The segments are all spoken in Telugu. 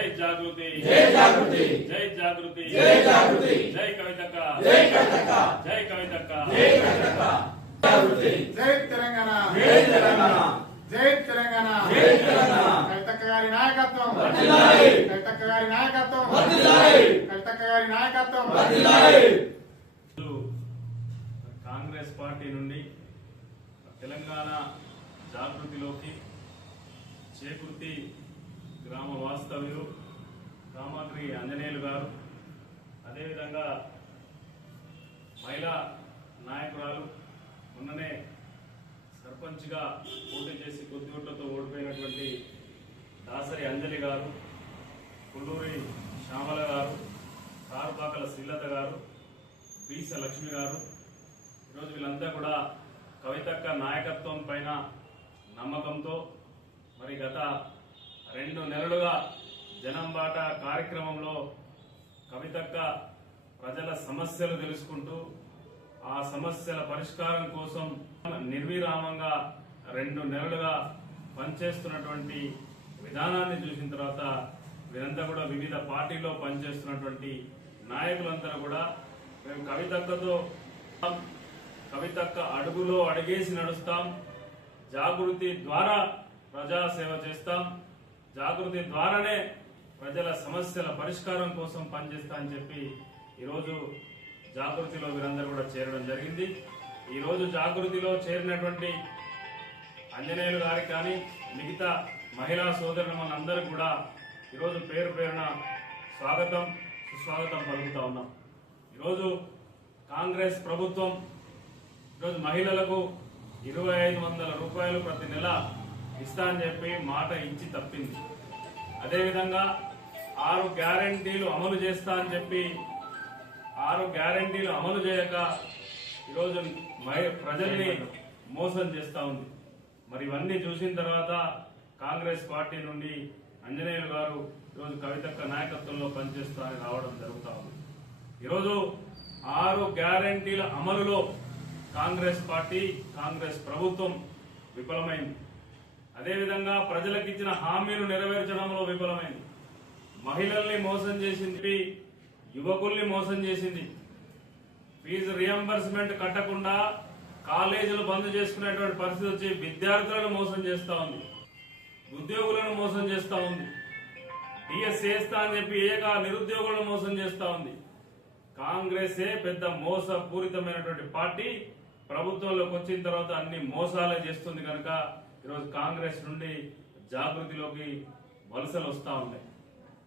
జై జాగృతి. జై జాగృతి. జై జాగృతి. జై జాగృతి. జై కవితక్క. జై కర్ణాటక జై కవితక్క. జై కర్ణాటక జాగృతి. జై తెలంగాణ. జై తెలంగాణ. జై తెలంగాణ. జై తెలంగాణ. కవితక్క గారి నాయకత్వం. వర్ధిల్లాలి. కవితక్క గారి నాయకత్వం. వర్ధిల్లాలి. కవితక్క గారి నాయకత్వం. వర్ధిల్లాలి. కాంగ్రెస్ పార్టీ నుండి తెలంగాణ జాగృతిలోకి చేకృతి గ్రామ వాస్తవ్యులు రామాద్రి ఆంజనేయులు గారు అదేవిధంగా మహిళా నాయకురాలు మొన్ననే సర్పంచ్గా పోటీ చేసి కొద్ది ఓట్లతో ఓడిపోయినటువంటి దాసరి అంజలి గారు కుల్లూరి శ్యామల గారు కారుపాకల శ్రీలత గారు బీస లక్ష్మి గారు ఈరోజు వీళ్ళంతా కూడా కవితక్క నాయకత్వం పైన నమ్మకంతో మరి గత రెండు నెలలుగా జనం బాట కార్యక్రమంలో కవితక్క ప్రజల సమస్యలు తెలుసుకుంటూ ఆ సమస్యల పరిష్కారం కోసం నిర్విరామంగా రెండు నెలలుగా పనిచేస్తున్నటువంటి విధానాన్ని చూసిన తర్వాత వీరంతా కూడా వివిధ పార్టీల్లో పనిచేస్తున్నటువంటి నాయకులంతా కూడా మేము కవితక్కతో కవితక్క అడుగులో అడిగేసి నడుస్తాం. జాగృతి ద్వారా ప్రజాసేవ చేస్తాం. జాగృతి ద్వారానే ప్రజల సమస్యల పరిష్కారం కోసం పనిచేస్తా అని చెప్పి ఈరోజు జాగృతిలో వీరందరూ కూడా చేరడం జరిగింది. ఈరోజు జాగృతిలో చేరినటువంటి అంజనేయులు గారికి కానీ మిగతా మహిళా సోదరులు మనందరూ కూడా ఈరోజు పేరు పేరున స్వాగతం సుస్వాగతం పలుకుతా ఉన్నాం. ఈరోజు కాంగ్రెస్ ప్రభుత్వం ఈరోజు మహిళలకు ఇరవై ఐదు వందల రూపాయలు ప్రతి నెల ఇస్తా అని చెప్పి మాట ఇచ్చి తప్పింది. అదేవిధంగా ఆరు గ్యారంటీలు అమలు చేస్తా అని చెప్పి ఆరు గ్యారంటీలు అమలు చేయక ఈరోజు మహి- ప్రజల్ని మోసం చేస్తా ఉంది. మరి ఇవన్నీ చూసిన తర్వాత కాంగ్రెస్ పార్టీ నుండి అంజనేయులు గారు ఈరోజు కవితక్క నాయకత్వంలో పనిచేస్తా అని రావడం జరుగుతూ ఉంది. ఈరోజు ఆరు గ్యారంటీల అమలులో కాంగ్రెస్ పార్టీ కాంగ్రెస్ ప్రభుత్వం విఫలమైంది. అదేవిధంగా ప్రజలకు ఇచ్చిన హామీలు నెరవేర్చడంలో విఫలమైంది. మహిళల్ని మోసం చేసింది. యువకుల్ని మోసం చేసింది. ఫీజు రియంబర్స్మెంట్ కట్టకుండా కాలేజీలు బంద్ చేసుకునేటువంటి పరిస్థితి వచ్చి విద్యార్థులను మోసం చేస్తా ఉంది. ఉద్యోగులను మోసం చేస్తా ఉంది. డిఎస్ చేస్తా అని చెప్పి ఏక నిరుద్యోగులను మోసం చేస్తా ఉంది. కాంగ్రెసే పెద్ద మోసపూరితమైనటువంటి పార్టీ. ప్రభుత్వంలోకి వచ్చిన తర్వాత అన్ని మోసాలే చేస్తుంది కనుక ఈరోజు కాంగ్రెస్ నుండి జాగృతిలోకి వలసలు వస్తూ ఉన్నాయి.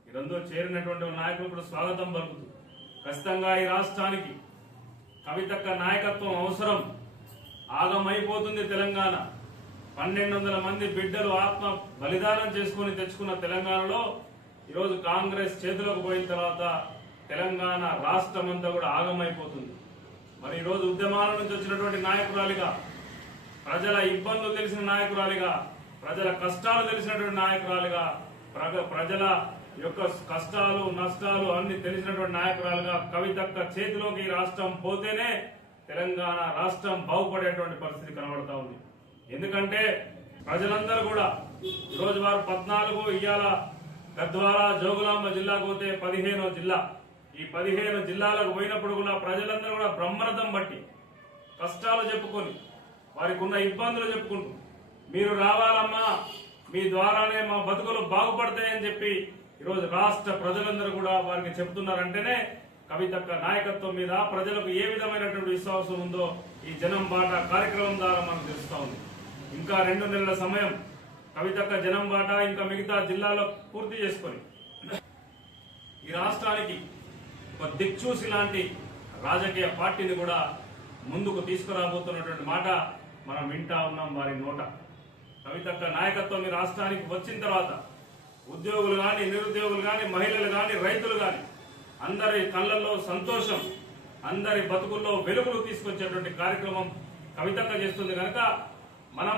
ఈరోజు చేరినటువంటి నాయకులు కూడా స్వాగతం పలుకుతూ ఖచ్చితంగా ఈ రాష్ట్రానికి కవితక్క నాయకత్వం అవసరం ఆగమైపోతుంది తెలంగాణ. పన్నెండు వందల మంది బిడ్డలు ఆత్మ బలిదానం చేసుకొని తెచ్చుకున్న తెలంగాణలో ఈరోజు కాంగ్రెస్ చేతిలోకి పోయిన తర్వాత తెలంగాణ రాష్ట్రం అంతా కూడా ఆగమైపోతుంది. మరి ఈరోజు ఉద్యమాల నుంచి వచ్చినటువంటి నాయకురాలిగా ప్రజల ఇబ్బందులు తెలిసిన నాయకురాలిగా ప్రజల కష్టాలు తెలిసినటువంటి నాయకురాలిగా ప్రజల యొక్క కష్టాలు నష్టాలు అన్ని తెలిసినటువంటి నాయకురాలుగా కవితక్క చేతిలోకి ఈ రాష్ట్రం పోతేనే తెలంగాణ రాష్ట్రం బాగుపడేటువంటి పరిస్థితి కనబడతా ఉంది. ఎందుకంటే ప్రజలందరూ కూడా ఈరోజు వారు పద్నాలుగు ఇయ్యాల గద్వాల జోగులాంబ జిల్లాకు పోతే పదిహేనో జిల్లా. ఈ పదిహేను జిల్లాలకు పోయినప్పుడు కూడా ప్రజలందరూ కూడా బ్రహ్మరథం బట్టి కష్టాలు చెప్పుకొని వారికి ఉన్న ఇబ్బందులు చెప్పుకుంటూ మీరు రావాలమ్మా మీ ద్వారానే మా బతుకులు బాగుపడతాయని చెప్పి ఈరోజు రాష్ట్ర ప్రజలందరూ కూడా వారికి చెప్తున్నారంటేనే కవితక్క నాయకత్వం మీద ప్రజలకు ఏ విధమైనటువంటి విశ్వాసం ఉందో ఈ జనం బాట కార్యక్రమం ద్వారా మనకు తెలుస్తా ఉంది. ఇంకా రెండు నెలల సమయం కవితక్క జనం బాట ఇంకా మిగతా జిల్లాలో పూర్తి చేసుకొని ఈ రాష్ట్రానికి ఒక దిక్చూసి లాంటి రాజకీయ పార్టీని కూడా ముందుకు తీసుకురాబోతున్నటువంటి మాట మనం వింటా ఉన్నాం వారి నోట. కవితక్క నాయకత్వం ఈ రాష్ట్రానికి వచ్చిన తర్వాత ఉద్యోగులు కానీ నిరుద్యోగులు కానీ మహిళలు కానీ రైతులు కానీ అందరి కళ్ళల్లో సంతోషం అందరి బతుకుల్లో వెలుగులు తీసుకొచ్చేటువంటి కార్యక్రమం కవితక్క చేస్తుంది కనుక మనం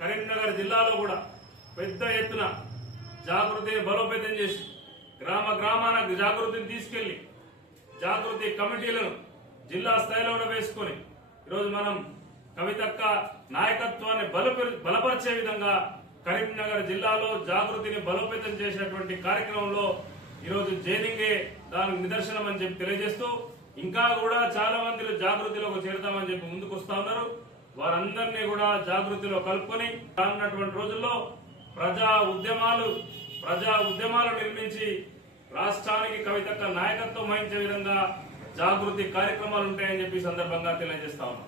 కరీంనగర్ జిల్లాలో కూడా పెద్ద ఎత్తున జాగృతిని బలోపేతం చేసి గ్రామ గ్రామాన జాగృతిని తీసుకెళ్ళి జాగృతి కమిటీలను జిల్లా స్థాయిలో కూడా వేసుకొని ఈరోజు మనం కవితక్క నాయకత్వాన్ని బలపరి బలపరిచే విధంగా కరీంనగర్ జిల్లాలో జాగృతిని బలోపేతం చేసినటువంటి కార్యక్రమంలో ఈరోజు జైనింగే దానికి నిదర్శనం అని చెప్పి తెలియజేస్తూ ఇంకా కూడా చాలా మంది జాగృతిలోకి చేరుతామని చెప్పి ముందుకు వస్తా ఉన్నారు. వారందరినీ కూడా జాగృతిలో కలుపుకొని రానున్నటువంటి రోజుల్లో ప్రజా ఉద్యమాలు ప్రజా ఉద్యమాలు నిర్మించి రాష్ట్రానికి కవితక్క నాయకత్వం వహించే విధంగా జాగృతి కార్యక్రమాలు ఉంటాయని చెప్పి సందర్భంగా తెలియజేస్తా ఉన్నాం.